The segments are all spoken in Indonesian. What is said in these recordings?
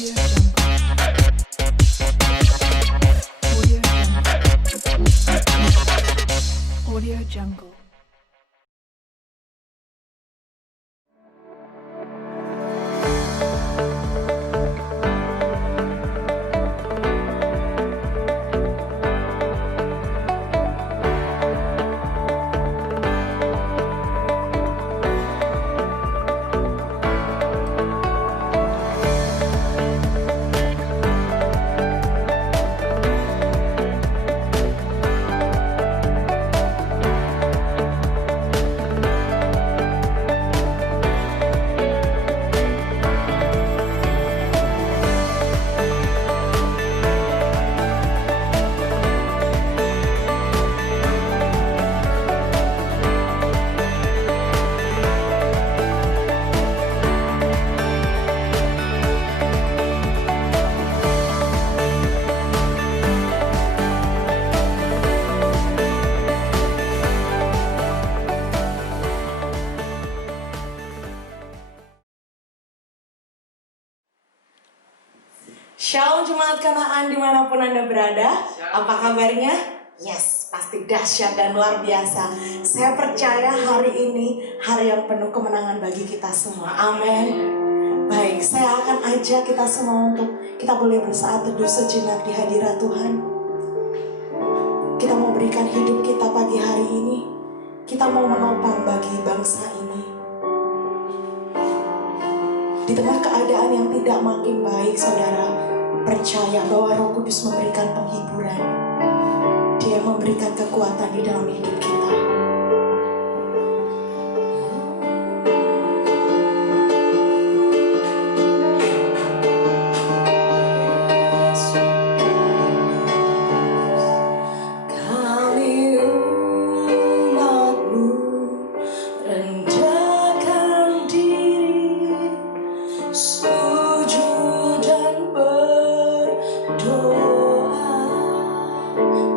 Audio Jungle. Shalom Jemaat Kanaan dimanapun Anda berada. Apa kabarnya? Yes, pasti dahsyat dan luar biasa. Saya percaya hari ini hari yang penuh kemenangan bagi kita semua. Amin. Baik, saya akan ajak kita semua untuk kita boleh bersaat teduh sejenak di hadirat Tuhan. Kita mau berikan hidup kita pagi hari ini. Kita mau menopang bagi bangsa ini. Di tengah keadaan yang tidak makin baik, saudara, percaya bahwa Roh Kudus memberikan penghiburan. Dia memberikan kekuatan di dalam hidup kita. Kami umat-Mu rendahkan diri, sujud dan berdoa,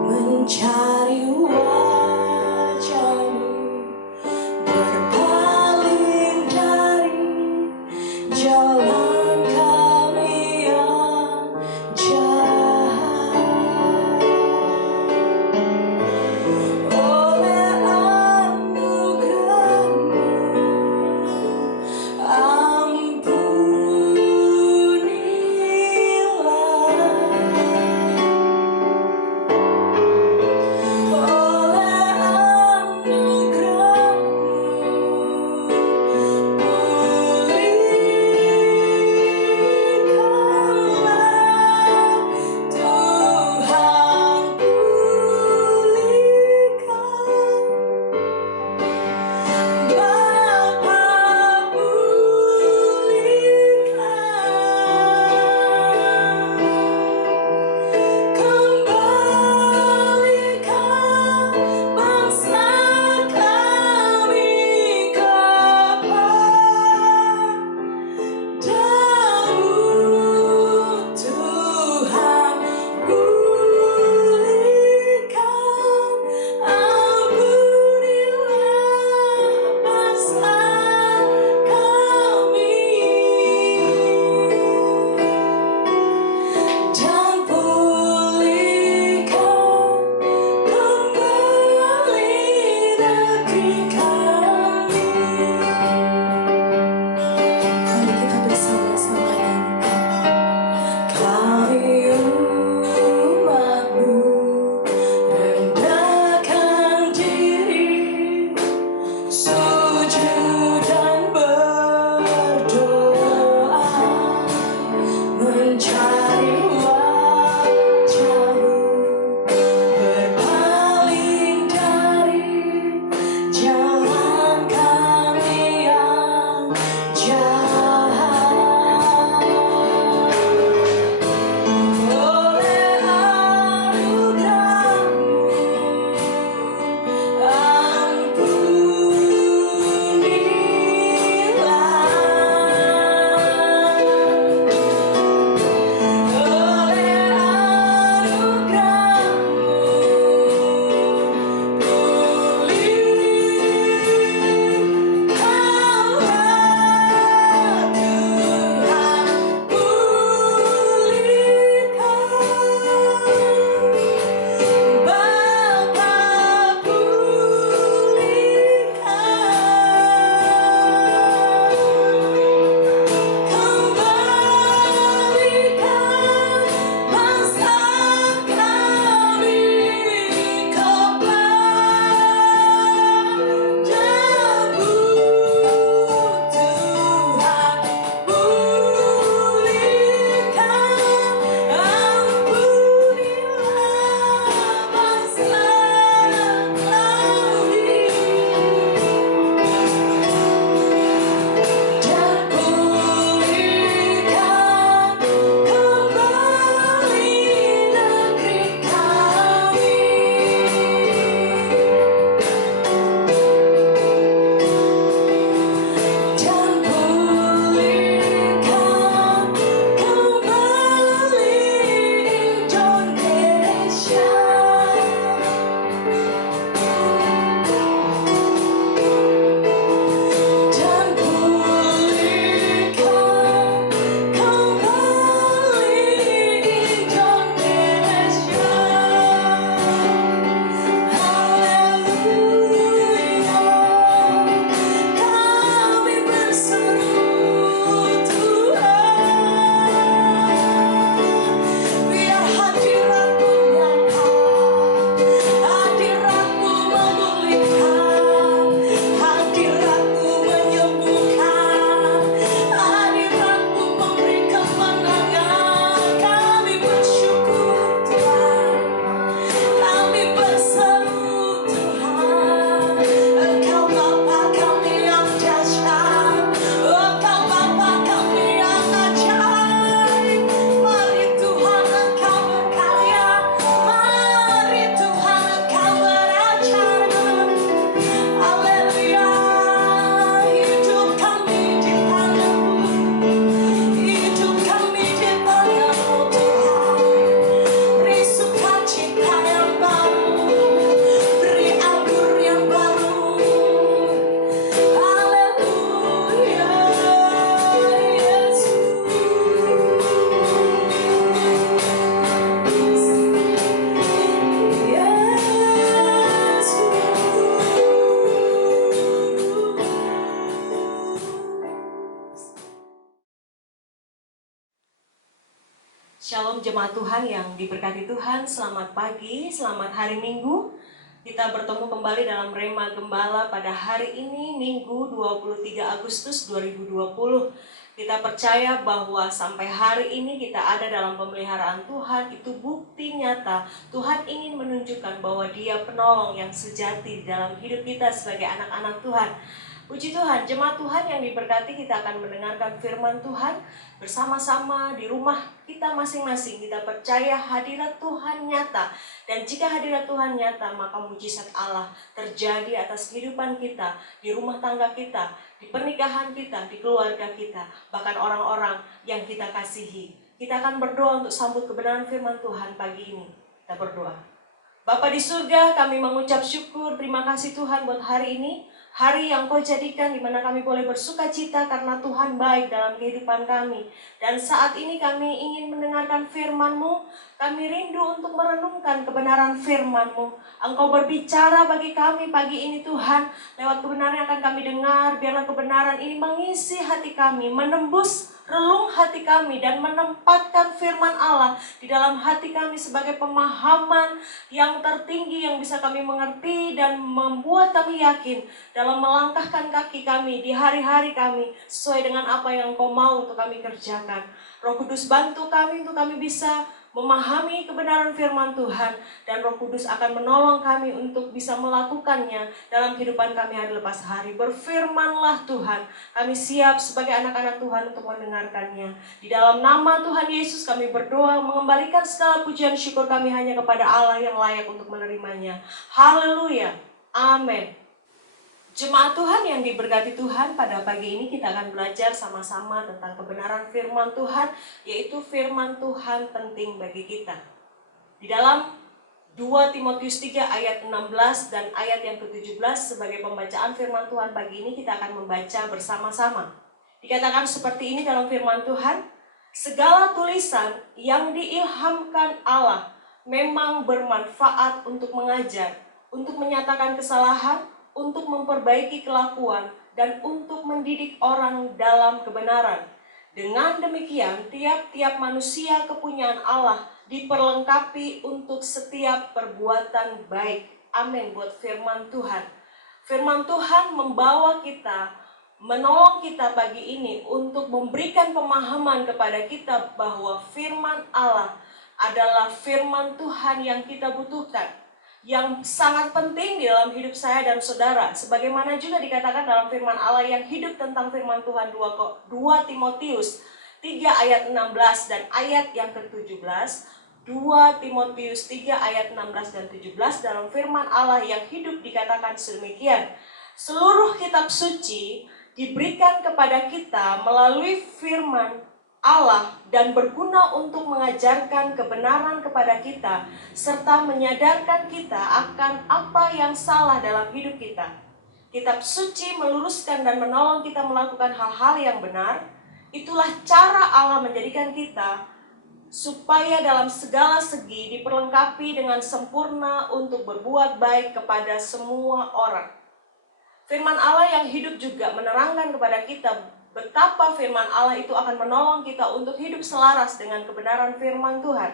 mencari wajah-Mu, berpaling dari jalan kami yang jahat. Oleh anugerah-Mu, ampuni Shalom jemaat Tuhan yang diberkati Tuhan, selamat pagi, selamat hari Minggu. Kita bertemu kembali dalam Rema Gembala pada hari ini, Minggu 23 Agustus 2020. Kita percaya bahwa sampai hari ini kita ada dalam pemeliharaan Tuhan, itu bukti nyata. Tuhan ingin menunjukkan bahwa Dia penolong yang sejati dalam hidup kita sebagai anak-anak Tuhan. Puji Tuhan, jemaat Tuhan yang diberkati, kita akan mendengarkan firman Tuhan bersama-sama di rumah kita masing-masing. Kita percaya hadirat Tuhan nyata, dan jika hadirat Tuhan nyata, maka mujizat Allah terjadi atas kehidupan kita, di rumah tangga kita, di pernikahan kita, di keluarga kita, bahkan orang-orang yang kita kasihi. Kita akan berdoa untuk sambut kebenaran firman Tuhan pagi ini. Kita berdoa. Bapa di surga, kami mengucap syukur, terima kasih Tuhan buat hari ini. Hari yang Kau jadikan di mana kami boleh bersuka cita karena Tuhan baik dalam kehidupan kami. Dan saat ini kami ingin mendengarkan firman-Mu. Kami rindu untuk merenungkan kebenaran firman-Mu. Engkau berbicara bagi kami pagi ini Tuhan. Lewat kebenaran yang akan kami dengar, biarlah kebenaran ini mengisi hati kami, menembus relung hati kami dan menempatkan firman Allah di dalam hati kami sebagai pemahaman yang tertinggi yang bisa kami mengerti dan membuat kami yakin dalam melangkahkan kaki kami di hari-hari kami sesuai dengan apa yang Kau mau untuk kami kerjakan. Roh Kudus bantu kami untuk kami bisa memahami kebenaran firman Tuhan, dan Roh Kudus akan menolong kami untuk bisa melakukannya dalam kehidupan kami hari lepas hari. Berfirmanlah Tuhan, kami siap sebagai anak-anak Tuhan untuk mendengarkannya. Di dalam nama Tuhan Yesus kami berdoa, mengembalikan segala pujian syukur kami hanya kepada Allah yang layak untuk menerimanya. Haleluya, amin. Jemaat Tuhan yang diberkati Tuhan, pada pagi ini kita akan belajar sama-sama tentang kebenaran firman Tuhan, yaitu firman Tuhan penting bagi kita. Di dalam 2 Timotius 3 ayat 16 dan ayat yang ke-17 sebagai pembacaan firman Tuhan pagi ini kita akan membaca bersama-sama. Dikatakan seperti ini dalam firman Tuhan, segala tulisan yang diilhamkan Allah memang bermanfaat untuk mengajar, untuk menyatakan kesalahan, untuk memperbaiki kelakuan, dan untuk mendidik orang dalam kebenaran. Dengan demikian, tiap-tiap manusia kepunyaan Allah diperlengkapi untuk setiap perbuatan baik. Amin buat firman Tuhan. Firman Tuhan membawa kita, menolong kita pagi ini untuk memberikan pemahaman kepada kita bahwa firman Allah adalah firman Tuhan yang kita butuhkan, yang sangat penting di dalam hidup saya dan saudara. Sebagaimana juga dikatakan dalam firman Allah yang hidup tentang firman Tuhan 2 Timotius 3 ayat 16 dan ayat yang ke-17. 2 Timotius 3 ayat 16 dan 17 dalam firman Allah yang hidup dikatakan sedemikian. Seluruh kitab suci diberikan kepada kita melalui firman Allah dan berguna untuk mengajarkan kebenaran kepada kita serta menyadarkan kita akan apa yang salah dalam hidup kita. Kitab suci meluruskan dan menolong kita melakukan hal-hal yang benar. Itulah cara Allah menjadikan kita supaya dalam segala segi diperlengkapi dengan sempurna untuk berbuat baik kepada semua orang. Firman Allah yang hidup juga menerangkan kepada kita betapa firman Allah itu akan menolong kita untuk hidup selaras dengan kebenaran firman Tuhan.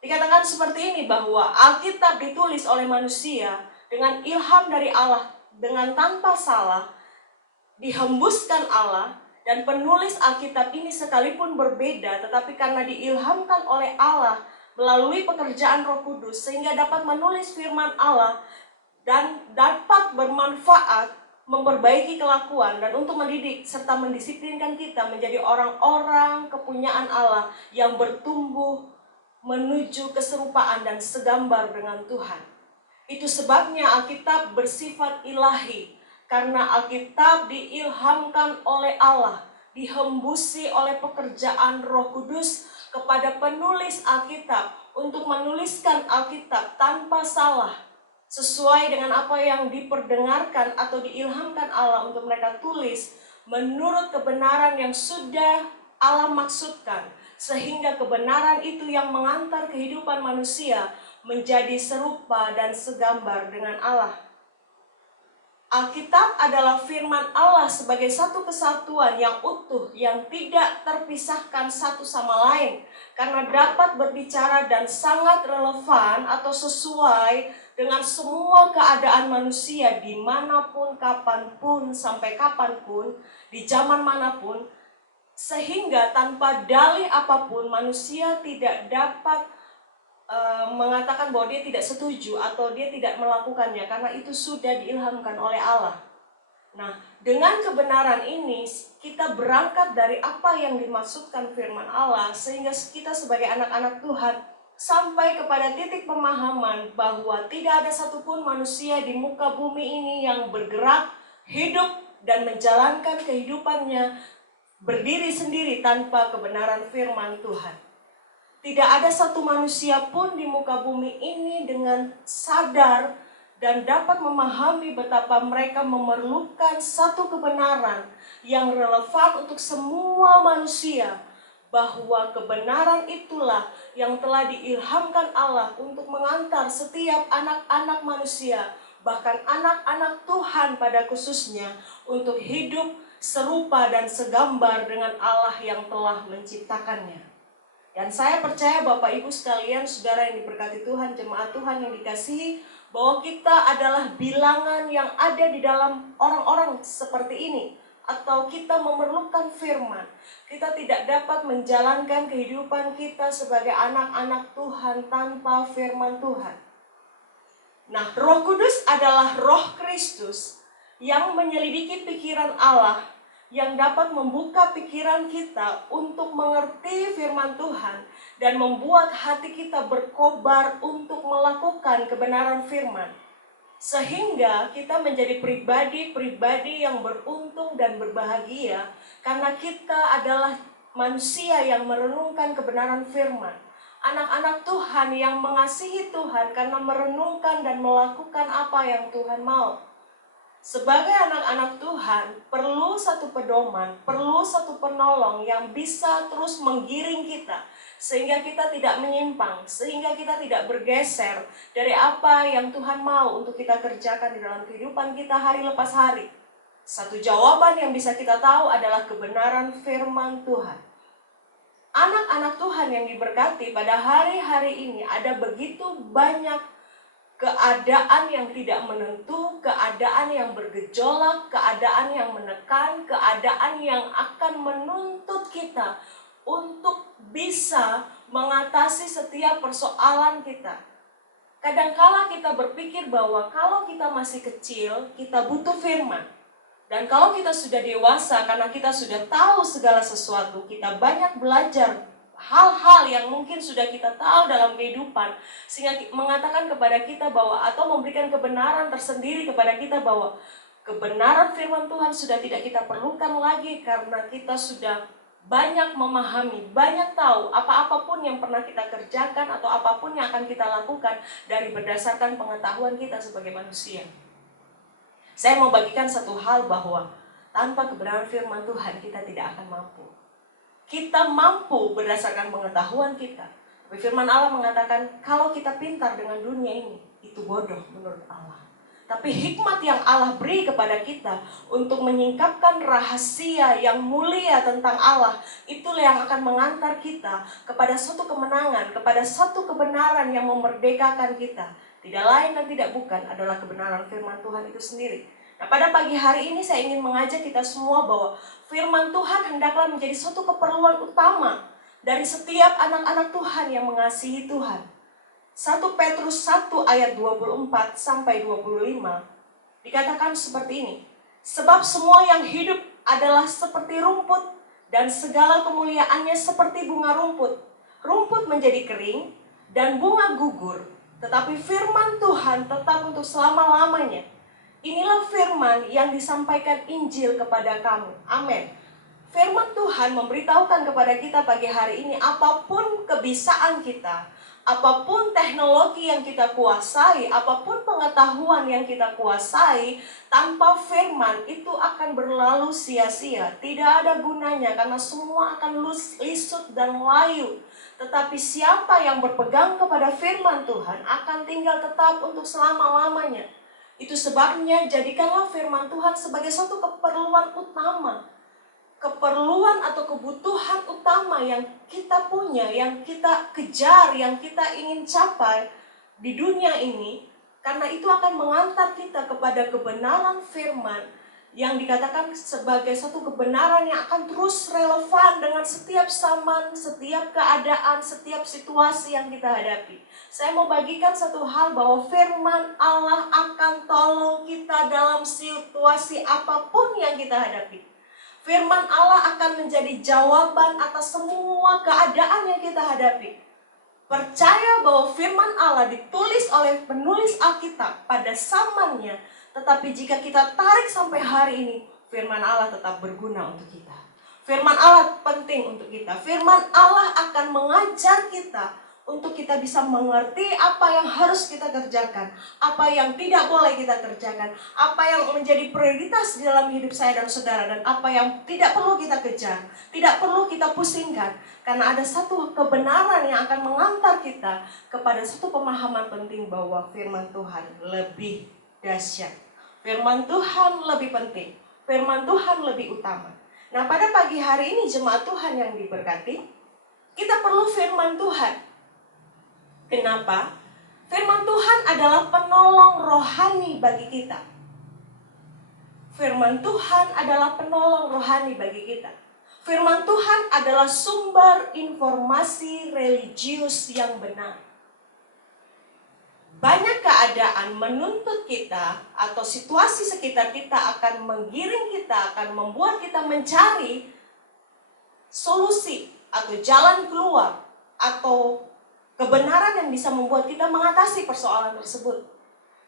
Dikatakan seperti ini bahwa Alkitab ditulis oleh manusia dengan ilham dari Allah, dengan tanpa salah, dihembuskan Allah, dan penulis Alkitab ini sekalipun berbeda, tetapi karena diilhamkan oleh Allah melalui pekerjaan Roh Kudus, sehingga dapat menulis firman Allah dan dapat bermanfaat, memperbaiki kelakuan, dan untuk mendidik serta mendisiplinkan kita menjadi orang-orang kepunyaan Allah yang bertumbuh menuju keserupaan dan segambar dengan Tuhan. Itu sebabnya Alkitab bersifat ilahi, karena Alkitab diilhamkan oleh Allah, dihembusi oleh pekerjaan Roh Kudus kepada penulis Alkitab untuk menuliskan Alkitab tanpa salah, sesuai dengan apa yang diperdengarkan atau diilhamkan Allah untuk mereka tulis menurut kebenaran yang sudah Allah maksudkan, sehingga kebenaran itu yang mengantar kehidupan manusia menjadi serupa dan segambar dengan Allah. Alkitab adalah firman Allah sebagai satu kesatuan yang utuh, yang tidak terpisahkan satu sama lain, karena dapat berbicara dan sangat relevan atau sesuai dengan semua keadaan manusia dimanapun, kapanpun, sampai kapanpun, di zaman manapun, sehingga tanpa dalih apapun manusia tidak dapat mengatakan bahwa dia tidak setuju atau dia tidak melakukannya, karena itu sudah diilhamkan oleh Allah. Nah, dengan kebenaran ini kita berangkat dari apa yang dimaksudkan firman Allah, sehingga kita sebagai anak-anak Tuhan sampai kepada titik pemahaman bahwa tidak ada satupun manusia di muka bumi ini yang bergerak, hidup, dan menjalankan kehidupannya berdiri sendiri tanpa kebenaran firman Tuhan. Tidak ada satu manusia pun di muka bumi ini dengan sadar dan dapat memahami betapa mereka memerlukan satu kebenaran yang relevan untuk semua manusia, bahwa kebenaran itulah yang telah diilhamkan Allah untuk mengantar setiap anak-anak manusia, bahkan anak-anak Tuhan pada khususnya, untuk hidup serupa dan segambar dengan Allah yang telah menciptakannya. Dan saya percaya Bapak Ibu sekalian, saudara yang diberkati Tuhan, jemaat Tuhan yang dikasihi, bahwa kita adalah bilangan yang ada di dalam orang-orang seperti ini. Atau kita memerlukan firman. Kita tidak dapat menjalankan kehidupan kita sebagai anak-anak Tuhan tanpa firman Tuhan. Nah, Roh Kudus adalah Roh Kristus yang menyelidiki pikiran Allah, yang dapat membuka pikiran kita untuk mengerti firman Tuhan dan membuat hati kita berkobar untuk melakukan kebenaran firman. Sehingga kita menjadi pribadi-pribadi yang beruntung dan berbahagia karena kita adalah manusia yang merenungkan kebenaran firman. Anak-anak Tuhan yang mengasihi Tuhan karena merenungkan dan melakukan apa yang Tuhan mau. Sebagai anak-anak Tuhan, perlu satu pedoman, perlu satu penolong yang bisa terus menggiring kita, sehingga kita tidak menyimpang, sehingga kita tidak bergeser dari apa yang Tuhan mau untuk kita kerjakan di dalam kehidupan kita hari lepas hari. Satu jawaban yang bisa kita tahu adalah kebenaran firman Tuhan. Anak-anak Tuhan yang diberkati pada hari-hari ini, ada begitu banyak keadaan yang tidak menentu, keadaan yang bergejolak, keadaan yang menekan, keadaan yang akan menuntut kita untuk bisa mengatasi setiap persoalan kita. Kadangkala kita berpikir bahwa kalau kita masih kecil, kita butuh firman. Dan kalau kita sudah dewasa, karena kita sudah tahu segala sesuatu, kita banyak belajar hal-hal yang mungkin sudah kita tahu dalam kehidupan, sehingga mengatakan kepada kita bahwa, atau memberikan kebenaran tersendiri kepada kita bahwa kebenaran firman Tuhan sudah tidak kita perlukan lagi, karena kita sudah banyak memahami, banyak tahu apa-apapun yang pernah kita kerjakan atau apapun yang akan kita lakukan dari berdasarkan pengetahuan kita sebagai manusia. Saya mau bagikan satu hal bahwa tanpa kebenaran firman Tuhan kita tidak akan mampu. Kita mampu berdasarkan pengetahuan kita. Tapi firman Allah mengatakan, kalau kita pintar dengan dunia ini, itu bodoh menurut Allah. Tapi hikmat yang Allah beri kepada kita untuk menyingkapkan rahasia yang mulia tentang Allah, itulah yang akan mengantar kita kepada suatu kemenangan, kepada satu kebenaran yang memerdekakan kita. Tidak lain dan tidak bukan adalah kebenaran firman Tuhan itu sendiri. Nah, pada pagi hari ini saya ingin mengajak kita semua bahwa firman Tuhan hendaklah menjadi suatu keperluan utama dari setiap anak-anak Tuhan yang mengasihi Tuhan. 1 Petrus 1 ayat 24 sampai 25 dikatakan seperti ini. Sebab semua yang hidup adalah seperti rumput, dan segala kemuliaannya seperti bunga rumput. Rumput menjadi kering dan bunga gugur, tetapi firman Tuhan tetap untuk selama-lamanya. Inilah firman yang disampaikan Injil kepada kamu. Amin. Firman Tuhan memberitahukan kepada kita pagi hari ini, apapun kebiasaan kita, apapun teknologi yang kita kuasai, apapun pengetahuan yang kita kuasai, tanpa firman itu akan berlalu sia-sia. Tidak ada gunanya karena semua akan lisut dan layu. Tetapi siapa yang berpegang kepada firman Tuhan akan tinggal tetap untuk selama-lamanya. Itu sebabnya jadikanlah firman Tuhan sebagai satu keperluan utama. Keperluan atau kebutuhan utama yang kita punya, yang kita kejar, yang kita ingin capai di dunia ini. Karena itu akan mengantar kita kepada kebenaran firman yang dikatakan sebagai satu kebenaran yang akan terus relevan dengan setiap zaman, setiap keadaan, setiap situasi yang kita hadapi. Saya mau bagikan satu hal bahwa firman Allah akan tolong kita dalam situasi apapun yang kita hadapi. Firman Allah akan menjadi jawaban atas semua keadaan yang kita hadapi. Percaya bahwa firman Allah ditulis oleh penulis Alkitab pada zamannya, tetapi jika kita tarik sampai hari ini, firman Allah tetap berguna untuk kita. Firman Allah penting untuk kita. Firman Allah akan mengajar kita untuk kita bisa mengerti apa yang harus kita kerjakan, apa yang tidak boleh kita kerjakan, apa yang menjadi prioritas di dalam hidup saya dan saudara, dan apa yang tidak perlu kita kejar, tidak perlu kita pusingkan. Karena ada satu kebenaran yang akan mengantar kita kepada satu pemahaman penting bahwa firman Tuhan lebih dahsyat. Firman Tuhan lebih penting, firman Tuhan lebih utama. Nah, pada pagi hari ini jemaat Tuhan yang diberkati, kita perlu firman Tuhan. Kenapa? Firman Tuhan adalah penolong rohani bagi kita. Firman Tuhan adalah penolong rohani bagi kita. Firman Tuhan adalah sumber informasi religius yang benar. Banyak keadaan menuntut kita atau situasi sekitar kita akan menggiring kita, akan membuat kita mencari solusi atau jalan keluar atau kebenaran yang bisa membuat kita mengatasi persoalan tersebut.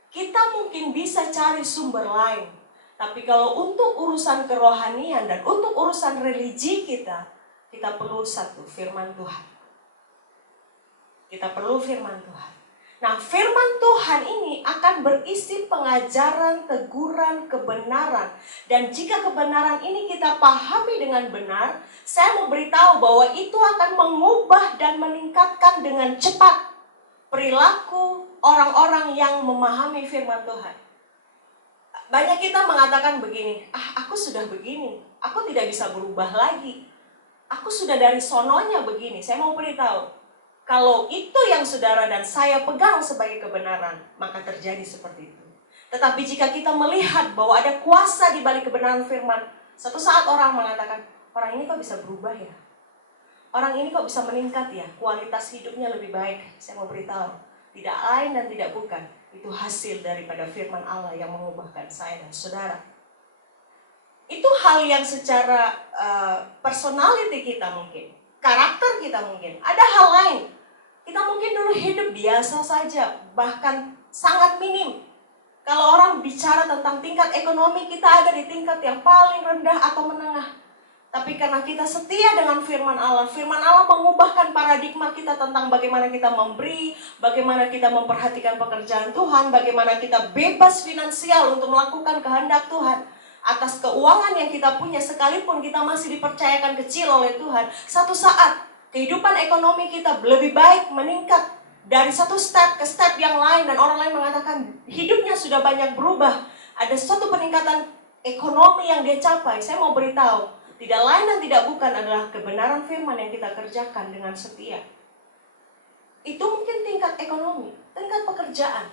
Kita mungkin bisa cari sumber lain, tapi kalau untuk urusan kerohanian dan untuk urusan religi kita perlu satu, firman Tuhan. Kita perlu firman Tuhan. Nah, firman Tuhan ini akan berisi pengajaran, teguran, kebenaran. Dan jika kebenaran ini kita pahami dengan benar, saya mau beritahu bahwa itu akan mengubah dan meningkatkan dengan cepat perilaku orang-orang yang memahami firman Tuhan. Banyak kita mengatakan begini, aku sudah begini, aku tidak bisa berubah lagi. Aku sudah dari sononya begini. Saya mau beritahu, kalau itu yang saudara dan saya pegang sebagai kebenaran, maka terjadi seperti itu. Tetapi jika kita melihat bahwa ada kuasa di balik kebenaran firman, suatu saat orang mengatakan, orang ini kok bisa berubah ya? Orang ini kok bisa meningkat ya? Kualitas hidupnya lebih baik. Saya mau beritahu, tidak lain dan tidak bukan. Itu hasil daripada firman Allah yang mengubahkan saya dan saudara. Itu hal yang secara personality kita mungkin, karakter kita mungkin. Ada hal lain. Kita mungkin dulu hidup biasa saja, bahkan sangat minim. Kalau orang bicara tentang tingkat ekonomi, kita ada di tingkat yang paling rendah atau menengah. Tapi karena kita setia dengan firman Allah mengubahkan paradigma kita tentang bagaimana kita memberi, bagaimana kita memperhatikan pekerjaan Tuhan, bagaimana kita bebas finansial untuk melakukan kehendak Tuhan. Atas keuangan yang kita punya, sekalipun kita masih dipercayakan kecil oleh Tuhan, satu saat kehidupan ekonomi kita lebih baik, meningkat dari satu step ke step yang lain, dan orang lain mengatakan hidupnya sudah banyak berubah. Ada suatu peningkatan ekonomi yang dia capai. Saya mau beritahu, tidak lain dan tidak bukan adalah kebenaran firman yang kita kerjakan dengan setia. Itu mungkin tingkat ekonomi, tingkat pekerjaan.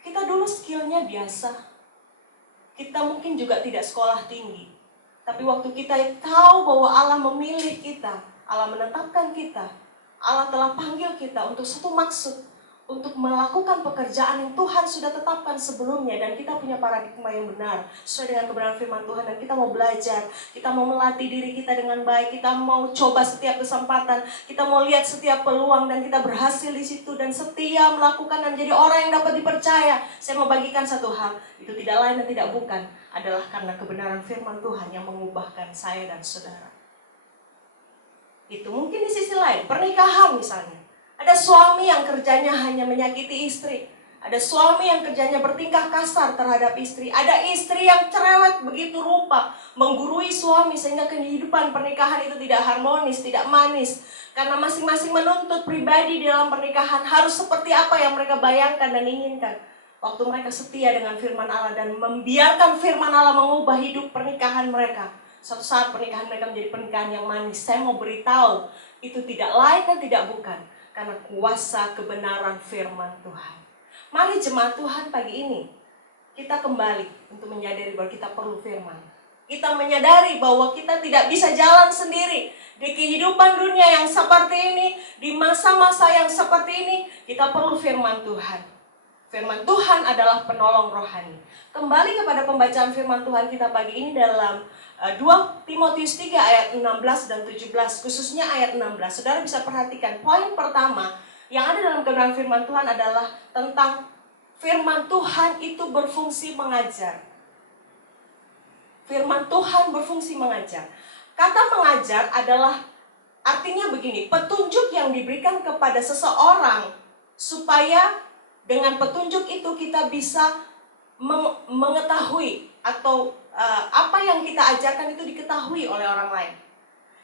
Kita dulu skillnya biasa. Kita mungkin juga tidak sekolah tinggi. Tapi waktu kita tahu bahwa Allah memilih kita, Allah menetapkan kita, Allah telah panggil kita untuk satu maksud, untuk melakukan pekerjaan yang Tuhan sudah tetapkan sebelumnya, dan kita punya paradigma yang benar sesuai dengan kebenaran firman Tuhan, dan kita mau belajar, kita mau melatih diri kita dengan baik, kita mau coba setiap kesempatan, kita mau lihat setiap peluang, dan kita berhasil di situ dan setia melakukan dan jadi orang yang dapat dipercaya. Saya mau bagikan satu hal, itu tidak lain dan tidak bukan adalah karena kebenaran firman Tuhan yang mengubahkan saya dan saudara. Itu mungkin di sisi lain, pernikahan misalnya. Ada suami yang kerjanya hanya menyakiti istri. Ada suami yang kerjanya bertingkah kasar terhadap istri. Ada istri yang cerewet begitu rupa, menggurui suami sehingga kehidupan pernikahan itu tidak harmonis, tidak manis. Karena masing-masing menuntut pribadi di dalam pernikahan harus seperti apa yang mereka bayangkan dan inginkan. Waktu mereka setia dengan firman Allah dan membiarkan firman Allah mengubah hidup pernikahan mereka. Suatu saat pernikahan mereka menjadi pernikahan yang manis. Saya mau beritahu, itu tidak lain dan tidak bukan karena kuasa kebenaran firman Tuhan. Mari jemaat Tuhan pagi ini, kita kembali untuk menyadari bahwa kita perlu firman. Kita menyadari bahwa kita tidak bisa jalan sendiri. Di kehidupan dunia yang seperti ini, di masa-masa yang seperti ini, kita perlu firman Tuhan. Firman Tuhan adalah penolong rohani. Kembali kepada pembacaan firman Tuhan kita pagi ini dalam 2 Timotius 3 ayat 16 dan 17, khususnya ayat 16. Saudara bisa perhatikan, poin pertama yang ada dalam kebenaran firman Tuhan adalah tentang firman Tuhan itu berfungsi mengajar. Firman Tuhan berfungsi mengajar. Kata mengajar adalah artinya begini, petunjuk yang diberikan kepada seseorang supaya dengan petunjuk itu kita bisa mengetahui atau apa yang kita ajarkan itu diketahui oleh orang lain.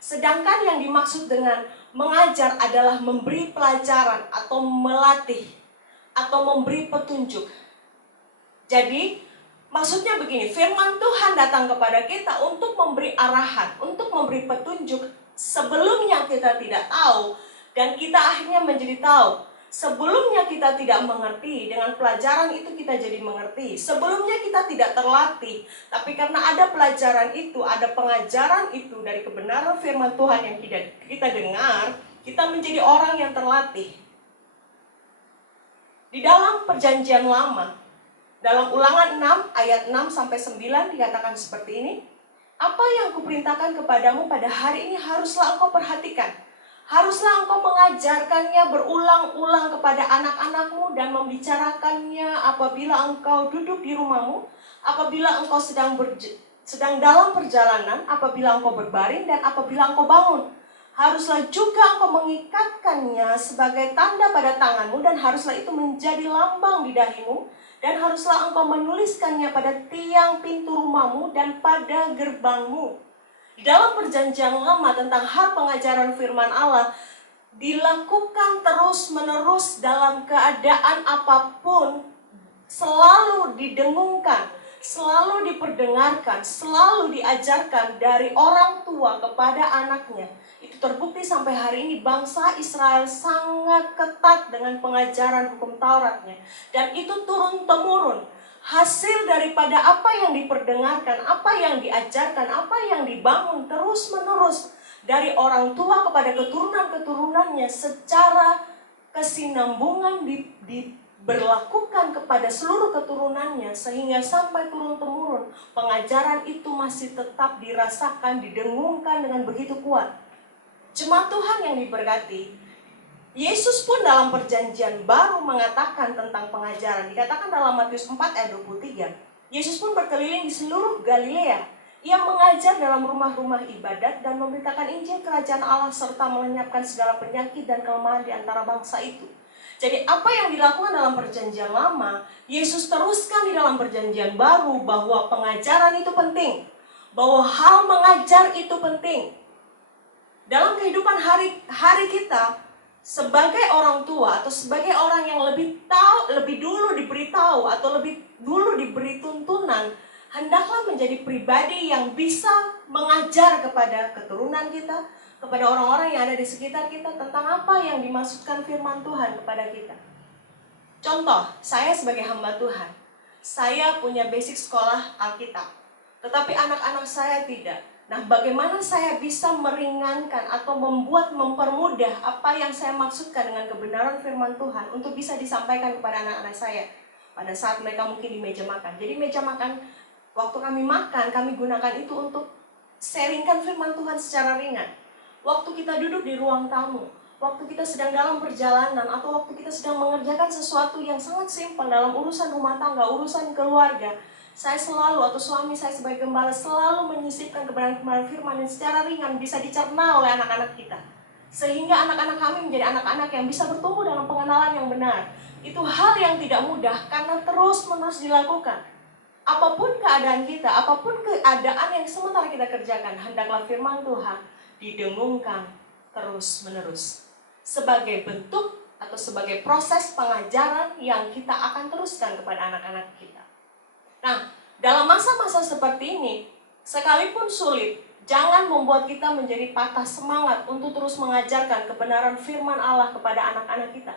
Sedangkan yang dimaksud dengan mengajar adalah memberi pelajaran atau melatih atau memberi petunjuk. Jadi maksudnya begini, firman Tuhan datang kepada kita untuk memberi arahan, untuk memberi petunjuk sebelumnya kita tidak tahu dan kita akhirnya menjadi tahu. Sebelumnya kita tidak mengerti, dengan pelajaran itu kita jadi mengerti. Sebelumnya kita tidak terlatih, tapi karena ada pelajaran itu, ada pengajaran itu dari kebenaran firman Tuhan yang kita dengar, kita menjadi orang yang terlatih. Di dalam perjanjian lama, dalam Ulangan 6 ayat 6-9 dikatakan seperti ini. Apa yang kuperintahkan kepadamu pada hari ini haruslah engkau perhatikan. Haruslah engkau mengajarkannya berulang-ulang kepada anak-anakmu dan membicarakannya apabila engkau duduk di rumahmu, apabila engkau sedang dalam perjalanan, apabila engkau berbaring dan apabila engkau bangun. Haruslah juga engkau mengikatkannya sebagai tanda pada tanganmu dan haruslah itu menjadi lambang di dahimu dan haruslah engkau menuliskannya pada tiang pintu rumahmu dan pada gerbangmu. Di dalam perjanjian lama tentang hal pengajaran firman Allah dilakukan terus-menerus dalam keadaan apapun, selalu didengungkan, selalu diperdengarkan, selalu diajarkan dari orang tua kepada anaknya. Itu terbukti sampai hari ini bangsa Israel sangat ketat dengan pengajaran hukum Tauratnya. Dan itu turun-temurun. Hasil daripada apa yang diperdengarkan, apa yang diajarkan, apa yang dibangun terus-menerus dari orang tua kepada keturunan-keturunannya secara kesinambungan diberlakukan kepada seluruh keturunannya sehingga sampai turun-temurun pengajaran itu masih tetap dirasakan, didengungkan dengan begitu kuat. Jemaat Tuhan yang diberkati, Yesus pun dalam perjanjian baru mengatakan tentang pengajaran. Dikatakan dalam Matius 4 ayat 23. Yesus pun berkeliling di seluruh Galilea. Ia mengajar dalam rumah-rumah ibadat dan memberitakan Injil kerajaan Allah serta melenyapkan segala penyakit dan kelemahan di antara bangsa itu. Jadi apa yang dilakukan dalam perjanjian lama, Yesus teruskan di dalam perjanjian baru bahwa pengajaran itu penting. Bahwa hal mengajar itu penting. Dalam kehidupan hari kita, sebagai orang tua atau sebagai orang yang lebih dulu diberitahu atau lebih dulu diberi tuntunan, hendaklah menjadi pribadi yang bisa mengajar kepada keturunan kita, kepada orang-orang yang ada di sekitar kita tentang apa yang dimaksudkan firman Tuhan kepada kita. Contoh, saya sebagai hamba Tuhan, saya punya basic sekolah Alkitab, tetapi anak-anak saya tidak. Nah, bagaimana saya bisa meringankan atau mempermudah apa yang saya maksudkan dengan kebenaran firman Tuhan untuk bisa disampaikan kepada anak-anak saya pada saat mereka mungkin di meja makan. Jadi meja makan, waktu kami makan, kami gunakan itu untuk sharingkan firman Tuhan secara ringan. Waktu kita duduk di ruang tamu, waktu kita sedang dalam perjalanan, atau waktu kita sedang mengerjakan sesuatu yang sangat simpel dalam urusan rumah tangga, urusan keluarga, saya selalu, atau suami saya sebagai gembala selalu menyisipkan kebenaran-kebenaran firman yang secara ringan bisa dicerna oleh anak-anak kita. Sehingga anak-anak kami menjadi anak-anak yang bisa bertumbuh dalam pengenalan yang benar. Itu hal yang tidak mudah karena terus-menerus dilakukan. Apapun keadaan kita, apapun keadaan yang sementara kita kerjakan, hendaklah firman Tuhan didengungkan terus-menerus. Sebagai bentuk atau sebagai proses pengajaran yang kita akan teruskan kepada anak-anak kita. Nah, dalam masa-masa seperti ini, sekalipun sulit, jangan membuat kita menjadi patah semangat untuk terus mengajarkan kebenaran firman Allah kepada anak-anak kita.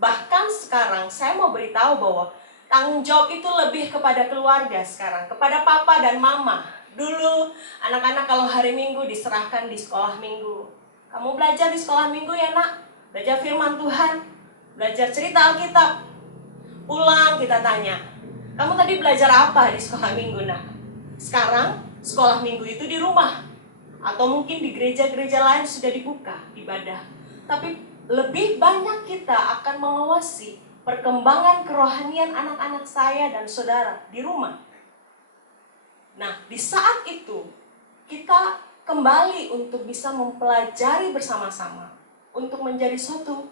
Bahkan sekarang saya mau beritahu bahwa tanggung jawab itu lebih kepada keluarga sekarang, kepada papa dan mama. Dulu anak-anak kalau hari Minggu diserahkan di sekolah Minggu. Kamu belajar di sekolah Minggu ya nak? Belajar firman Tuhan, belajar cerita Alkitab. Pulang kita tanya, kamu tadi belajar apa di sekolah Minggu nak? Sekarang sekolah Minggu itu di rumah. Atau mungkin di gereja-gereja lain sudah dibuka ibadah. Tapi lebih banyak kita akan mengawasi perkembangan kerohanian anak-anak saya dan saudara di rumah. Nah, di saat itu kita kembali untuk bisa mempelajari bersama-sama, untuk menjadi suatu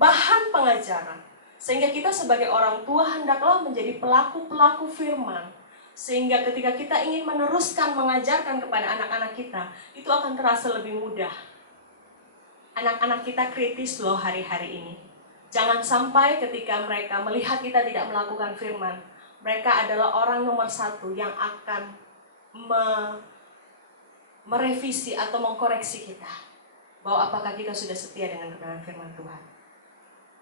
bahan pengajaran, sehingga kita sebagai orang tua hendaklah menjadi pelaku-pelaku firman, sehingga ketika kita ingin meneruskan mengajarkan kepada anak-anak kita, itu akan terasa lebih mudah. Anak-anak kita kritis loh hari-hari ini. Jangan sampai ketika mereka melihat kita tidak melakukan firman, mereka adalah orang nomor satu yang akan merevisi atau mengkoreksi kita, bahwa apakah kita sudah setia dengan kebenaran firman Tuhan.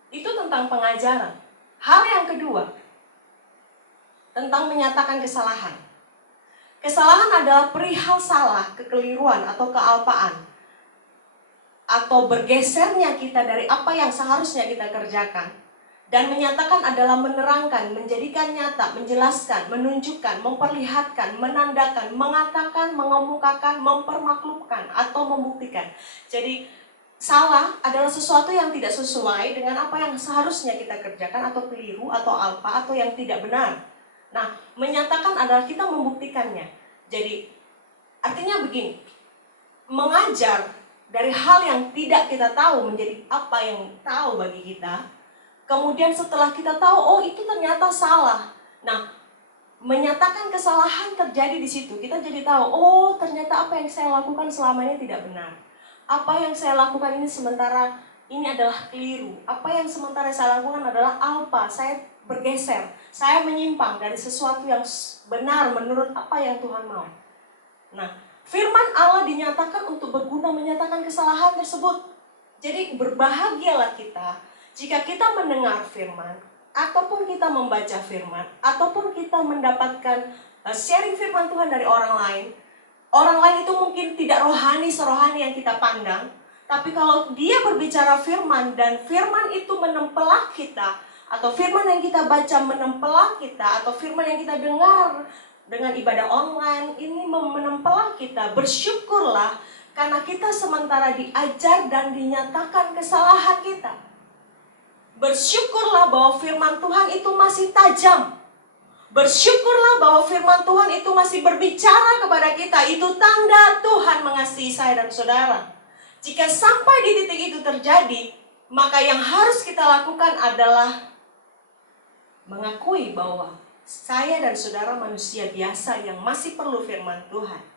Itu tentang pengajaran. Hal yang kedua, tentang menyatakan kesalahan. Kesalahan adalah perihal salah, kekeliruan atau kealpaan, atau bergesernya kita dari apa yang seharusnya kita kerjakan. Dan menyatakan adalah menerangkan, menjadikan nyata, menjelaskan, menunjukkan, memperlihatkan, menandakan, mengatakan, mengemukakan, mempermaklumkan, atau membuktikan. Jadi salah adalah sesuatu yang tidak sesuai dengan apa yang seharusnya kita kerjakan, atau keliru, atau alpa, atau yang tidak benar. Nah, menyatakan adalah kita membuktikannya. Jadi artinya begini, mengajar dari hal yang tidak kita tahu menjadi apa yang tahu bagi kita. Kemudian setelah kita tahu, oh itu ternyata salah. Nah, menyatakan kesalahan terjadi di situ. Kita jadi tahu, oh ternyata apa yang saya lakukan selama ini tidak benar. Apa yang saya lakukan ini sementara ini adalah keliru. Apa yang sementara saya lakukan adalah alpa. Saya bergeser. Saya menyimpang dari sesuatu yang benar menurut apa yang Tuhan mau. Nah, firman Allah dinyatakan untuk berguna menyatakan kesalahan tersebut. Jadi berbahagialah kita jika kita mendengar firman, ataupun kita membaca firman, ataupun kita mendapatkan sharing firman Tuhan dari orang lain. Orang lain itu mungkin tidak rohani serohani yang kita pandang, tapi kalau dia berbicara firman dan firman itu menempelak kita, atau firman yang kita baca menempelak kita, atau firman yang kita dengar dengan ibadah online ini menempelak kita, bersyukurlah karena kita sementara diajar dan dinyatakan kesalahan kita. Bersyukurlah bahwa firman Tuhan itu masih tajam. Bersyukurlah bahwa firman Tuhan itu masih berbicara kepada kita. Itu tanda Tuhan mengasihi saya dan saudara. Jika sampai di titik itu terjadi, maka yang harus kita lakukan adalah mengakui bahwa saya dan saudara manusia biasa yang masih perlu firman Tuhan.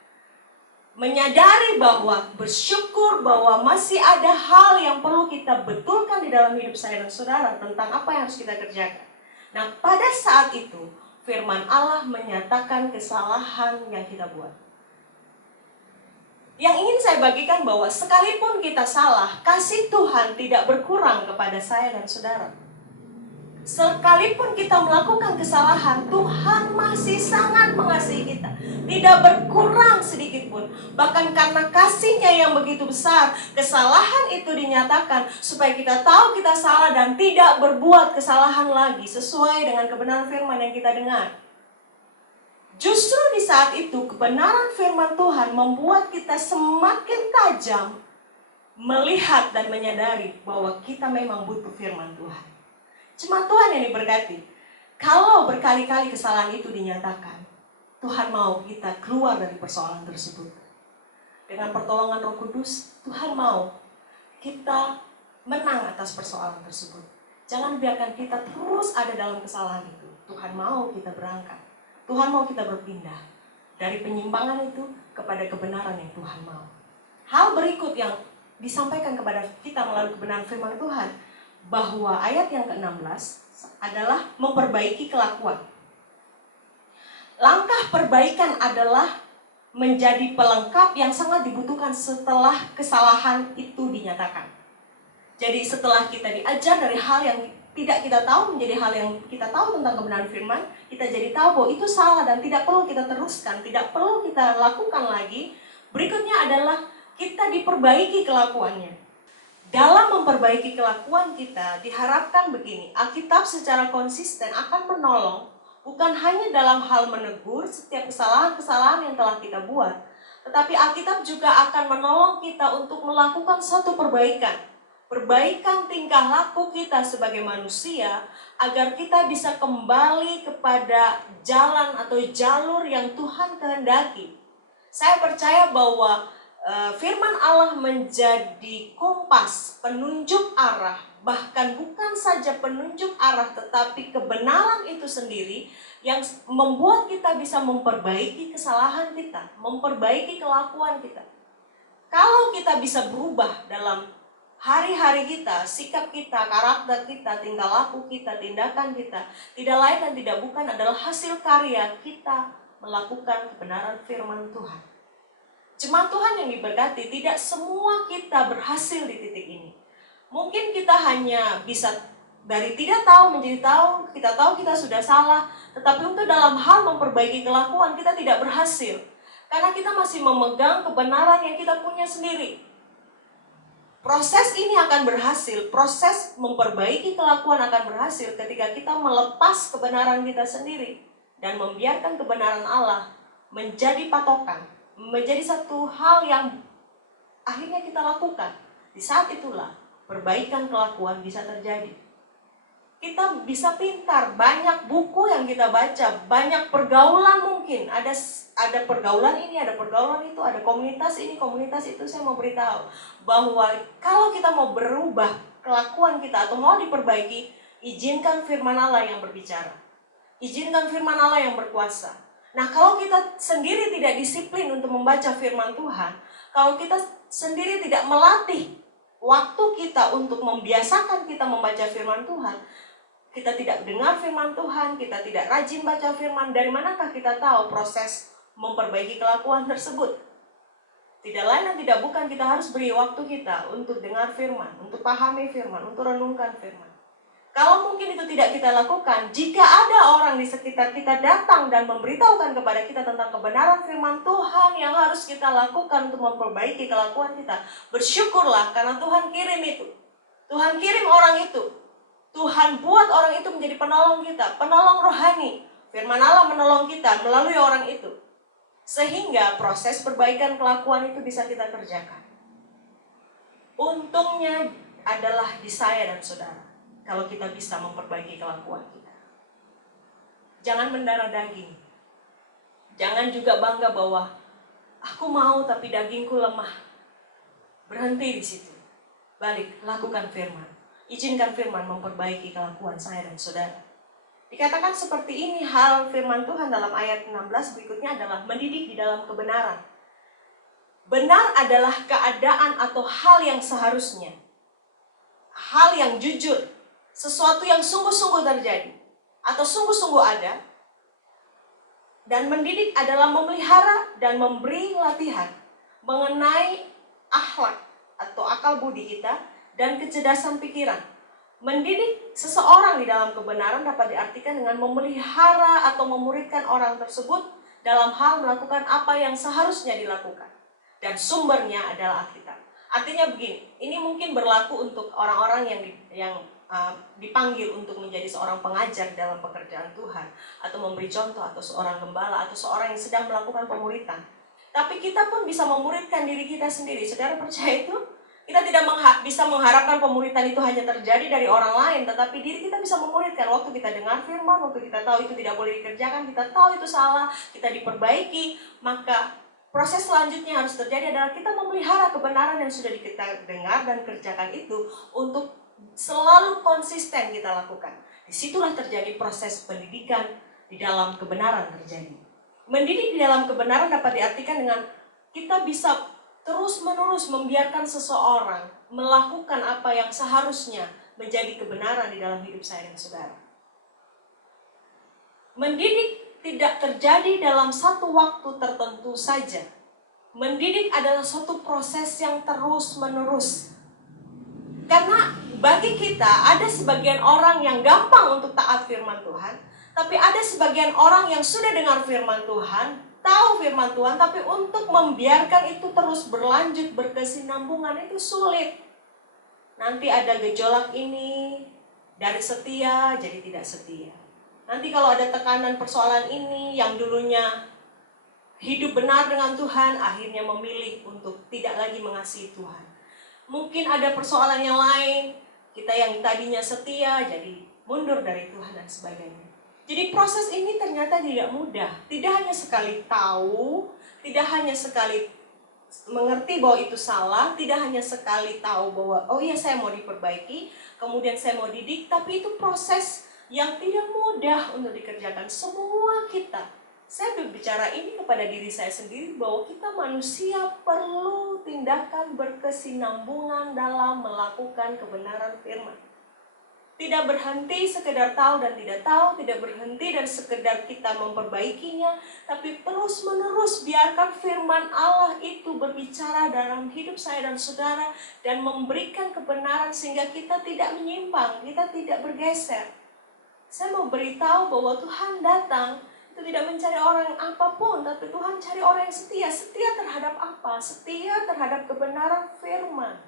Menyadari bahwa bersyukur bahwa masih ada hal yang perlu kita betulkan di dalam hidup saya dan saudara tentang apa yang harus kita kerjakan. Nah, pada saat itu firman Allah menyatakan kesalahan yang kita buat. Yang ingin saya bagikan bahwa sekalipun kita salah, kasih Tuhan tidak berkurang kepada saya dan saudara. Sekalipun kita melakukan kesalahan, Tuhan masih sangat mengasihi kita. Tidak berkurang sedikit pun. Bahkan karena kasih-Nya yang begitu besar, kesalahan itu dinyatakan supaya kita tahu kita salah dan tidak berbuat kesalahan lagi sesuai dengan kebenaran firman yang kita dengar. Justru di saat itu kebenaran firman Tuhan membuat kita semakin tajam melihat dan menyadari bahwa kita memang butuh firman Tuhan. Cuma Tuhan yang diberkati. Kalau berkali-kali kesalahan itu dinyatakan, Tuhan mau kita keluar dari persoalan tersebut. Dengan pertolongan Roh Kudus, Tuhan mau kita menang atas persoalan tersebut. Jangan biarkan kita terus ada dalam kesalahan itu. Tuhan mau kita berangkat. Tuhan mau kita berpindah dari penyimpangan itu kepada kebenaran yang Tuhan mau. Hal berikut yang disampaikan kepada kita melalui kebenaran firman Tuhan, bahwa ayat yang ke-16 adalah memperbaiki kelakuan. Langkah perbaikan adalah menjadi pelengkap yang sangat dibutuhkan setelah kesalahan itu dinyatakan. Jadi setelah kita diajar dari hal yang tidak kita tahu menjadi hal yang kita tahu tentang kebenaran firman, kita jadi tahu bahwa itu salah dan tidak perlu kita teruskan, tidak perlu kita lakukan lagi. Berikutnya adalah kita diperbaiki kelakuannya. Dalam memperbaiki kelakuan kita, diharapkan begini, Alkitab secara konsisten akan menolong, bukan hanya dalam hal menegur setiap kesalahan-kesalahan yang telah kita buat, tetapi Alkitab juga akan menolong kita untuk melakukan satu perbaikan. Perbaikan tingkah laku kita sebagai manusia, agar kita bisa kembali kepada jalan atau jalur yang Tuhan kehendaki. Saya percaya bahwa firman Allah menjadi kompas, penunjuk arah, bahkan bukan saja penunjuk arah, tetapi kebenaran itu sendiri yang membuat kita bisa memperbaiki kesalahan kita, memperbaiki kelakuan kita. Kalau kita bisa berubah dalam hari-hari kita, sikap kita, karakter kita, tingkah laku kita, tindakan kita, tidak lain dan tidak bukan adalah hasil karya kita melakukan kebenaran firman Tuhan. Jemaat Tuhan yang diberkati, tidak semua kita berhasil di titik ini. Mungkin kita hanya bisa dari tidak tahu menjadi tahu, kita tahu kita sudah salah, tetapi untuk dalam hal memperbaiki kelakuan kita tidak berhasil. Karena kita masih memegang kebenaran yang kita punya sendiri. Proses ini akan berhasil, proses memperbaiki kelakuan akan berhasil ketika kita melepas kebenaran kita sendiri dan membiarkan kebenaran Allah menjadi patokan, menjadi satu hal yang akhirnya kita lakukan. Di saat itulah perbaikan kelakuan bisa terjadi. Kita bisa pintar, banyak buku yang kita baca, banyak pergaulan mungkin, ada pergaulan ini, ada pergaulan itu, ada komunitas ini, komunitas itu. Saya mau beritahu bahwa kalau kita mau berubah kelakuan kita atau mau diperbaiki, izinkan firman Allah yang berbicara. Izinkan firman Allah yang berkuasa. Nah, kalau kita sendiri tidak disiplin untuk membaca firman Tuhan, kalau kita sendiri tidak melatih waktu kita untuk membiasakan kita membaca firman Tuhan, kita tidak dengar firman Tuhan, kita tidak rajin baca firman, dari manakah kita tahu proses memperbaiki kelakuan tersebut? Tidak lain dan tidak bukan kita harus beri waktu kita untuk dengar firman, untuk pahami firman, untuk renungkan firman. Kalau mungkin itu tidak kita lakukan, jika ada orang di sekitar kita datang dan memberitahukan kepada kita tentang kebenaran firman Tuhan yang harus kita lakukan untuk memperbaiki kelakuan kita, bersyukurlah karena Tuhan kirim itu. Tuhan kirim orang itu. Tuhan buat orang itu menjadi penolong kita, penolong rohani. Firman Allah menolong kita melalui orang itu. Sehingga proses perbaikan kelakuan itu bisa kita kerjakan. Untungnya adalah di saya dan saudara, kalau kita bisa memperbaiki kelakuan kita. Jangan mendarah daging. Jangan juga bangga bahwa aku mau tapi dagingku lemah. Berhenti di situ. Balik, lakukan firman. Izinkan firman memperbaiki kelakuan saya dan saudara. Dikatakan seperti ini hal firman Tuhan dalam ayat 16 berikutnya adalah mendidik di dalam kebenaran. Benar adalah keadaan atau hal yang seharusnya. Hal yang jujur. Sesuatu yang sungguh-sungguh terjadi. Atau sungguh-sungguh ada. Dan mendidik adalah memelihara dan memberi latihan mengenai akhlak atau akal budi kita dan kecerdasan pikiran. Mendidik seseorang di dalam kebenaran dapat diartikan dengan memelihara atau memuridkan orang tersebut dalam hal melakukan apa yang seharusnya dilakukan. Dan sumbernya adalah Alkitab. Artinya begini, ini mungkin berlaku untuk orang-orang yang dipanggil untuk menjadi seorang pengajar dalam pekerjaan Tuhan, atau memberi contoh, atau seorang gembala, atau seorang yang sedang melakukan pemuritan. Tapi kita pun bisa memuridkan diri kita sendiri. Saudara percaya itu? Kita tidak bisa mengharapkan pemuritan itu hanya terjadi dari orang lain, tetapi diri kita bisa memuridkan. Waktu kita dengar firman, waktu kita tahu itu tidak boleh dikerjakan, kita tahu itu salah, kita diperbaiki, maka proses selanjutnya harus terjadi adalah kita memelihara kebenaran yang sudah kita dengar dan kerjakan itu untuk selalu konsisten kita lakukan. Disitulah terjadi proses pendidikan di dalam kebenaran terjadi. Mendidik di dalam kebenaran dapat diartikan dengan kita bisa terus-menerus membiarkan seseorang melakukan apa yang seharusnya menjadi kebenaran di dalam hidup saya dan saudara. Mendidik tidak terjadi dalam satu waktu tertentu saja. Mendidik adalah suatu proses yang terus-menerus. Karena bagi kita ada sebagian orang yang gampang untuk taat firman Tuhan, tapi ada sebagian orang yang sudah dengar firman Tuhan, tahu firman Tuhan, tapi untuk membiarkan itu terus berlanjut berkesinambungan itu sulit. Nanti ada gejolak ini, dari setia jadi tidak setia. Nanti kalau ada tekanan persoalan ini, yang dulunya hidup benar dengan Tuhan, akhirnya memilih untuk tidak lagi mengasihi Tuhan. Mungkin ada persoalan yang lain, kita yang tadinya setia jadi mundur dari Tuhan dan sebagainya. Jadi proses ini ternyata tidak mudah. Tidak hanya sekali tahu, tidak hanya sekali mengerti bahwa itu salah, tidak hanya sekali tahu bahwa oh iya saya mau diperbaiki, kemudian saya mau didik, tapi itu proses yang tidak mudah untuk dikerjakan. Semua kita, saya berbicara ini kepada diri saya sendiri bahwa kita manusia perlu tindakan berkesinambungan dalam melakukan kebenaran firman. Tidak berhenti sekedar tahu dan tidak tahu, tidak berhenti dan sekedar kita memperbaikinya, tapi terus-menerus biarkan firman Allah itu berbicara dalam hidup saya dan saudara dan memberikan kebenaran sehingga kita tidak menyimpang, kita tidak bergeser. Saya mau beritahu bahwa Tuhan datang itu tidak mencari orang yang apapun, tapi Tuhan cari orang yang setia. Setia terhadap apa? Setia terhadap kebenaran firman.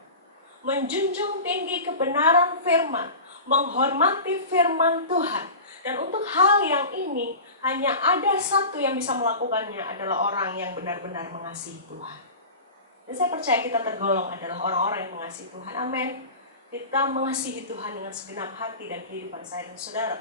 Menjunjung tinggi kebenaran firman, menghormati firman Tuhan. Dan untuk hal yang ini, hanya ada satu yang bisa melakukannya adalah orang yang benar-benar mengasihi Tuhan. Dan saya percaya kita tergolong adalah orang-orang yang mengasihi Tuhan. Amin. Kita mengasihi Tuhan dengan segenap hati dan kehidupan saya dan saudara.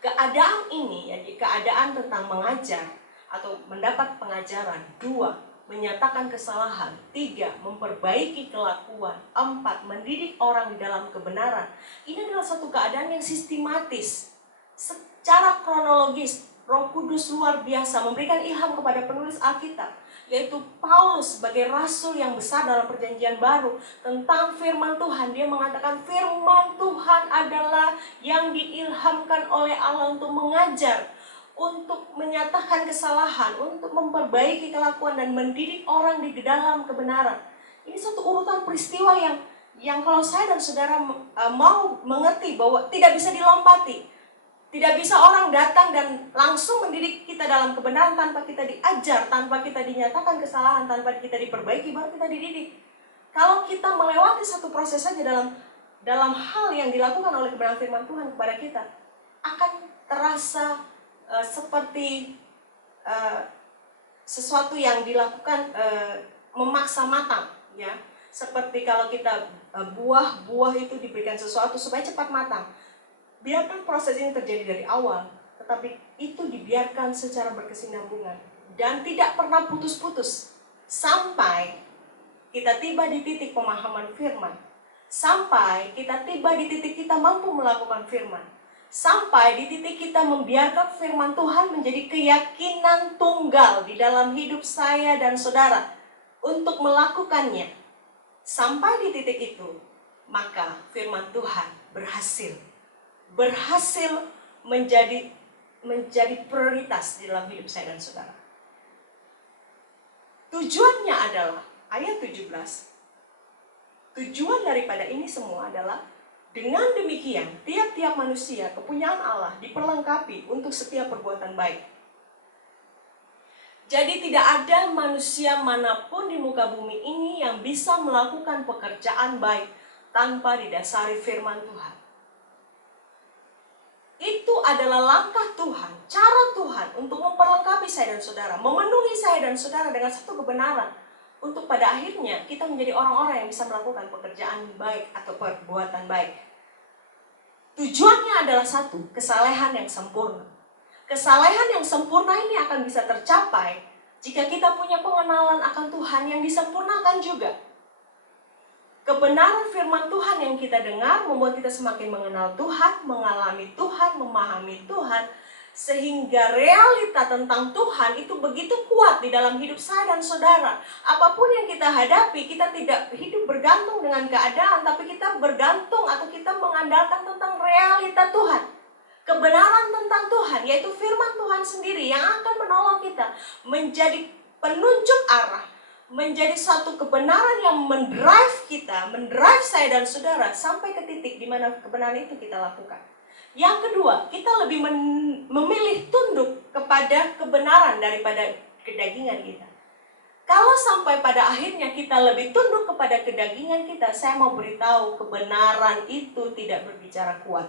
Keadaan ini, yaitu keadaan tentang mengajar atau mendapat pengajaran. 2, menyatakan kesalahan. 3, memperbaiki kelakuan. 4, mendidik orang di dalam kebenaran. Ini adalah satu keadaan yang sistematis. Secara kronologis, Roh Kudus luar biasa memberikan ilham kepada penulis Alkitab, yaitu Paulus sebagai rasul yang besar dalam perjanjian baru tentang firman Tuhan. Dia mengatakan firman Tuhan adalah yang diilhamkan oleh Allah untuk mengajar, untuk menyatakan kesalahan, untuk memperbaiki kelakuan dan mendidik orang di dalam kebenaran. Ini satu urutan peristiwa yang kalau saya dan saudara mau mengerti bahwa tidak bisa dilompati. Tidak bisa orang datang dan langsung mendidik kita dalam kebenaran tanpa kita diajar, tanpa kita dinyatakan kesalahan, tanpa kita diperbaiki, baru kita dididik. Kalau kita melewati satu proses saja dalam hal yang dilakukan oleh kebenaran firman Tuhan kepada kita, akan terasa seperti sesuatu yang dilakukan memaksa matang, ya. Seperti kalau kita buah itu diberikan sesuatu supaya cepat matang. Biarkan proses ini terjadi dari awal, tetapi itu dibiarkan secara berkesinambungan dan tidak pernah putus-putus sampai kita tiba di titik pemahaman firman, sampai kita tiba di titik kita mampu melakukan firman, sampai di titik kita membiarkan firman Tuhan menjadi keyakinan tunggal di dalam hidup saya dan saudara untuk melakukannya. Sampai di titik itu, maka firman Tuhan berhasil menjadi prioritas di dalam hidup saya dan saudara. Tujuannya adalah ayat 17. Tujuan daripada ini semua adalah dengan demikian tiap-tiap manusia kepunyaan Allah diperlengkapi untuk setiap perbuatan baik. Jadi tidak ada manusia manapun di muka bumi ini yang bisa melakukan pekerjaan baik tanpa didasari firman Tuhan. Itu adalah langkah Tuhan, cara Tuhan untuk memperlengkapi saya dan saudara, memenuhi saya dan saudara dengan satu kebenaran, untuk pada akhirnya kita menjadi orang-orang yang bisa melakukan pekerjaan baik atau perbuatan baik. Tujuannya adalah satu, kesalehan yang sempurna. Kesalehan yang sempurna ini akan bisa tercapai jika kita punya pengenalan akan Tuhan yang disempurnakan juga. Kebenaran firman Tuhan yang kita dengar membuat kita semakin mengenal Tuhan, mengalami Tuhan, memahami Tuhan, Sehingga realita tentang Tuhan itu begitu kuat di dalam hidup saya dan saudara. Apapun yang kita hadapi, kita tidak hidup bergantung dengan keadaan, tapi kita bergantung atau kita mengandalkan tentang realita Tuhan. Kebenaran tentang Tuhan, yaitu firman Tuhan sendiri yang akan menolong kita menjadi penunjuk arah, menjadi satu kebenaran yang mendrive kita, mendrive saya dan saudara sampai ke titik di mana kebenaran itu kita lakukan. Yang kedua, kita lebih memilih tunduk kepada kebenaran daripada kedagingan kita. Kalau sampai pada akhirnya kita lebih tunduk kepada kedagingan kita, saya mau beritahu kebenaran itu tidak berbicara kuat.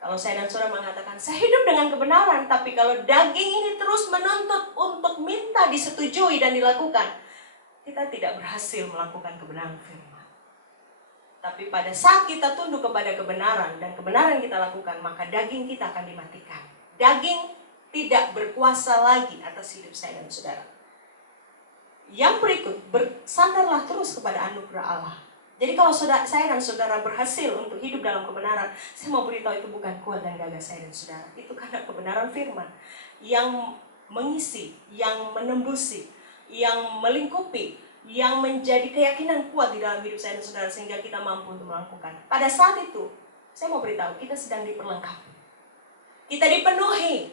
Kalau saya dan saudara mengatakan, saya hidup dengan kebenaran, tapi kalau daging ini terus menuntut untuk minta disetujui dan dilakukan, kita tidak berhasil melakukan kebenaran firman. Tapi pada saat kita tunduk kepada kebenaran dan kebenaran kita lakukan, maka daging kita akan dimatikan. Daging tidak berkuasa lagi atas hidup saya dan saudara. Yang berikut, bersandarlah terus kepada anugerah Allah. Jadi kalau saya dan saudara berhasil untuk hidup dalam kebenaran, saya mau beritahu itu bukan kuat dan gagah saya dan saudara. Itu karena kebenaran firman yang mengisi, yang menembusi, yang melingkupi, yang menjadi keyakinan kuat di dalam hidup saya dan saudara sehingga kita mampu untuk melakukan. Pada saat itu, saya mau beritahu, kita sedang diperlengkapi. Kita dipenuhi,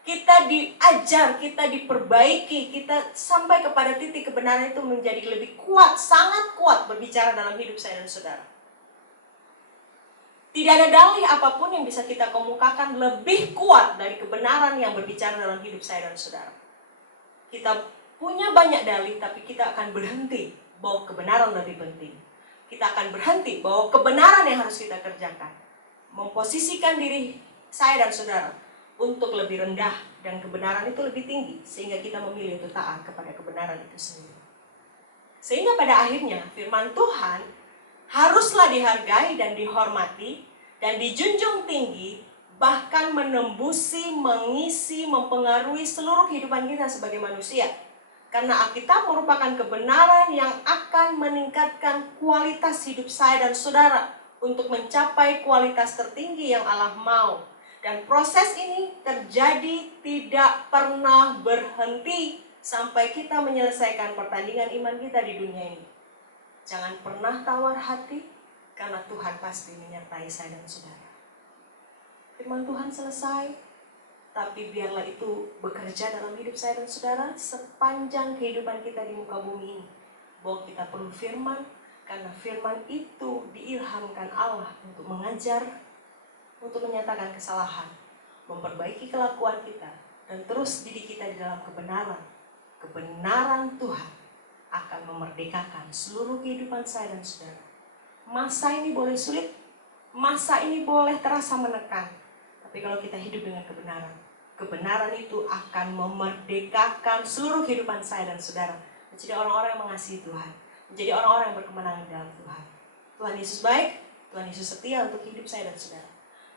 kita diajar, kita diperbaiki, kita sampai kepada titik kebenaran itu menjadi lebih kuat, sangat kuat berbicara dalam hidup saya dan saudara. Tidak ada dalih apapun yang bisa kita kemukakan lebih kuat dari kebenaran yang berbicara dalam hidup saya dan saudara. Kita punya banyak dalih, tapi kita akan berhenti bahwa kebenaran lebih penting. Kita akan berhenti bahwa kebenaran yang harus kita kerjakan. Memposisikan diri saya dan saudara untuk lebih rendah dan kebenaran itu lebih tinggi. Sehingga kita memilih untuk taat kepada kebenaran itu sendiri. Sehingga pada akhirnya firman Tuhan haruslah dihargai dan dihormati dan dijunjung tinggi, bahkan menembusi, mengisi, mempengaruhi seluruh kehidupan kita sebagai manusia. Karena Alkitab merupakan kebenaran yang akan meningkatkan kualitas hidup saya dan saudara untuk mencapai kualitas tertinggi yang Allah mau. Dan proses ini terjadi tidak pernah berhenti sampai kita menyelesaikan pertandingan iman kita di dunia ini. Jangan pernah tawar hati, karena Tuhan pasti menyertai saya dan saudara. Firman Tuhan selesai, tapi biarlah itu bekerja dalam hidup saya dan saudara sepanjang kehidupan kita di muka bumi ini. Bahwa kita perlu firman, karena firman itu diilhamkan Allah untuk mengajar, untuk menyatakan kesalahan, memperbaiki kelakuan kita, dan terus didik kita di dalam kebenaran. Kebenaran Tuhan akan memerdekakan seluruh kehidupan saya dan saudara. Masa ini boleh sulit, masa ini boleh terasa menekan, tapi kalau kita hidup dengan kebenaran, kebenaran itu akan memerdekakan seluruh kehidupan saya dan saudara. Menjadi orang-orang yang mengasihi Tuhan, menjadi orang-orang yang berkemenangan dalam Tuhan. Tuhan Yesus baik, Tuhan Yesus setia untuk hidup saya dan saudara.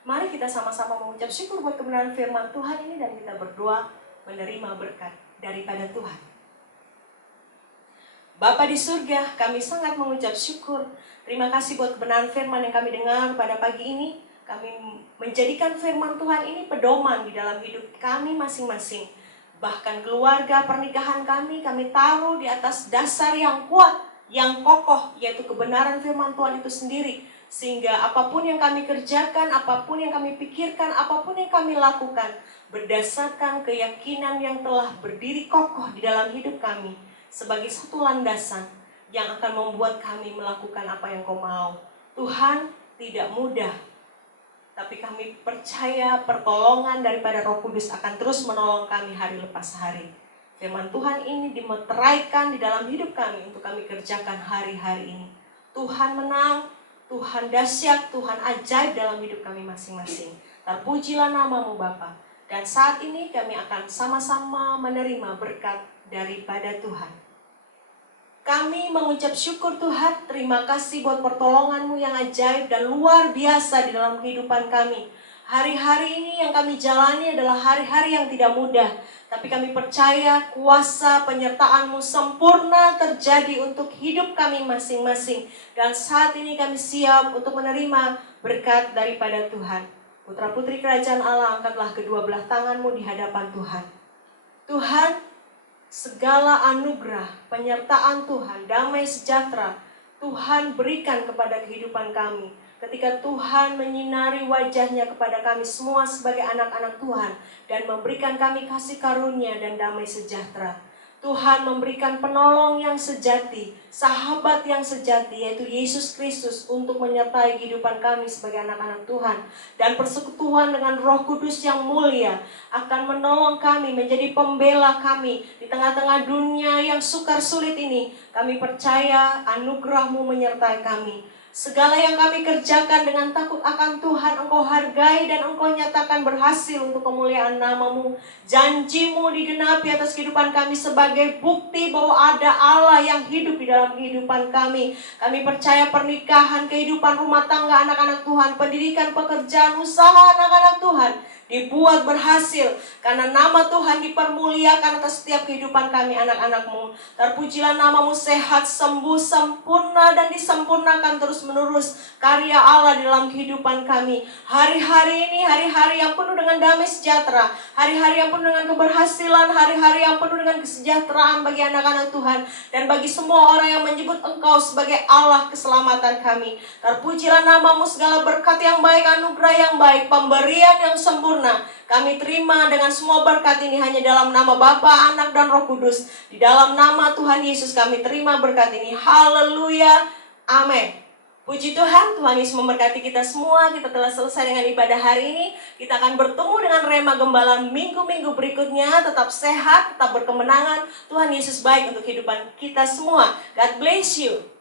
Mari kita sama-sama mengucap syukur buat kebenaran firman Tuhan ini dan kita berdoa menerima berkat daripada Tuhan. Bapa di surga, kami sangat mengucap syukur. Terima kasih buat kebenaran firman yang kami dengar pada pagi ini. Kami menjadikan firman Tuhan ini pedoman di dalam hidup kami masing-masing. Bahkan keluarga, pernikahan kami taruh di atas dasar yang kuat, yang kokoh, yaitu kebenaran firman Tuhan itu sendiri. Sehingga apapun yang kami kerjakan, apapun yang kami pikirkan, apapun yang kami lakukan, berdasarkan keyakinan yang telah berdiri kokoh di dalam hidup kami, sebagai satu landasan yang akan membuat kami melakukan apa yang Kau mau. Tuhan, tidak mudah, tapi kami percaya pertolongan daripada Roh Kudus akan terus menolong kami hari lepas hari. Firman Tuhan ini dimeteraikan di dalam hidup kami untuk kami kerjakan hari-hari ini. Tuhan menang, Tuhan dahsyat, Tuhan ajaib dalam hidup kami masing-masing. Terpujilah nama-Mu Bapa. Dan saat ini kami akan sama-sama menerima berkat daripada Tuhan. Kami mengucap syukur Tuhan, terima kasih buat pertolongan-Mu yang ajaib dan luar biasa di dalam kehidupan kami. Hari-hari ini yang kami jalani adalah hari-hari yang tidak mudah, tapi kami percaya kuasa penyertaan-Mu sempurna terjadi untuk hidup kami masing-masing. Dan saat ini kami siap untuk menerima berkat daripada Tuhan. Putra-putri kerajaan Allah, angkatlah kedua belah tanganmu di hadapan Tuhan. Tuhan, segala anugerah, penyertaan Tuhan, damai sejahtera, Tuhan berikan kepada kehidupan kami. Ketika Tuhan menyinari wajahnya kepada kami semua sebagai anak-anak Tuhan dan memberikan kami kasih karunia dan damai sejahtera. Tuhan memberikan penolong yang sejati, sahabat yang sejati, yaitu Yesus Kristus untuk menyertai kehidupan kami sebagai anak-anak Tuhan. Dan persekutuan dengan Roh Kudus yang mulia akan menolong kami menjadi pembela kami di tengah-tengah dunia yang sukar sulit ini. Kami percaya anugerah-Mu menyertai kami. Segala yang kami kerjakan dengan takut akan Tuhan, Engkau hargai dan Engkau nyatakan berhasil untuk kemuliaan nama-Mu. Janji-Mu digenapi atas kehidupan kami sebagai bukti bahwa ada Allah yang hidup di dalam kehidupan kami. Kami percaya pernikahan, kehidupan rumah tangga anak-anak Tuhan, pendidikan, pekerjaan, usaha anak-anak Tuhan dibuat berhasil karena nama Tuhan dipermuliakan atas setiap kehidupan kami anak-anak-Mu. Terpujilah nama-Mu, sehat, sembuh, sempurna dan disempurnakan terus-menerus karya Allah di dalam kehidupan kami. Hari-hari ini hari-hari yang penuh dengan damai sejahtera, hari-hari yang penuh dengan keberhasilan, hari-hari yang penuh dengan kesejahteraan bagi anak-anak Tuhan dan bagi semua orang yang menyebut Engkau sebagai Allah keselamatan kami. Terpujilah nama-Mu, segala berkat yang baik, anugerah yang baik, pemberian yang sempurna kami terima dengan semua berkat ini hanya dalam nama Bapa, Anak, dan Roh Kudus. Di dalam nama Tuhan Yesus kami terima berkat ini. Haleluya. Amin. Puji Tuhan, Tuhan Yesus memberkati kita semua. Kita telah selesai dengan ibadah hari ini. Kita akan bertemu dengan Rema Gembala minggu-minggu berikutnya. Tetap sehat, tetap berkemenangan. Tuhan Yesus baik untuk kehidupan kita semua. God bless you.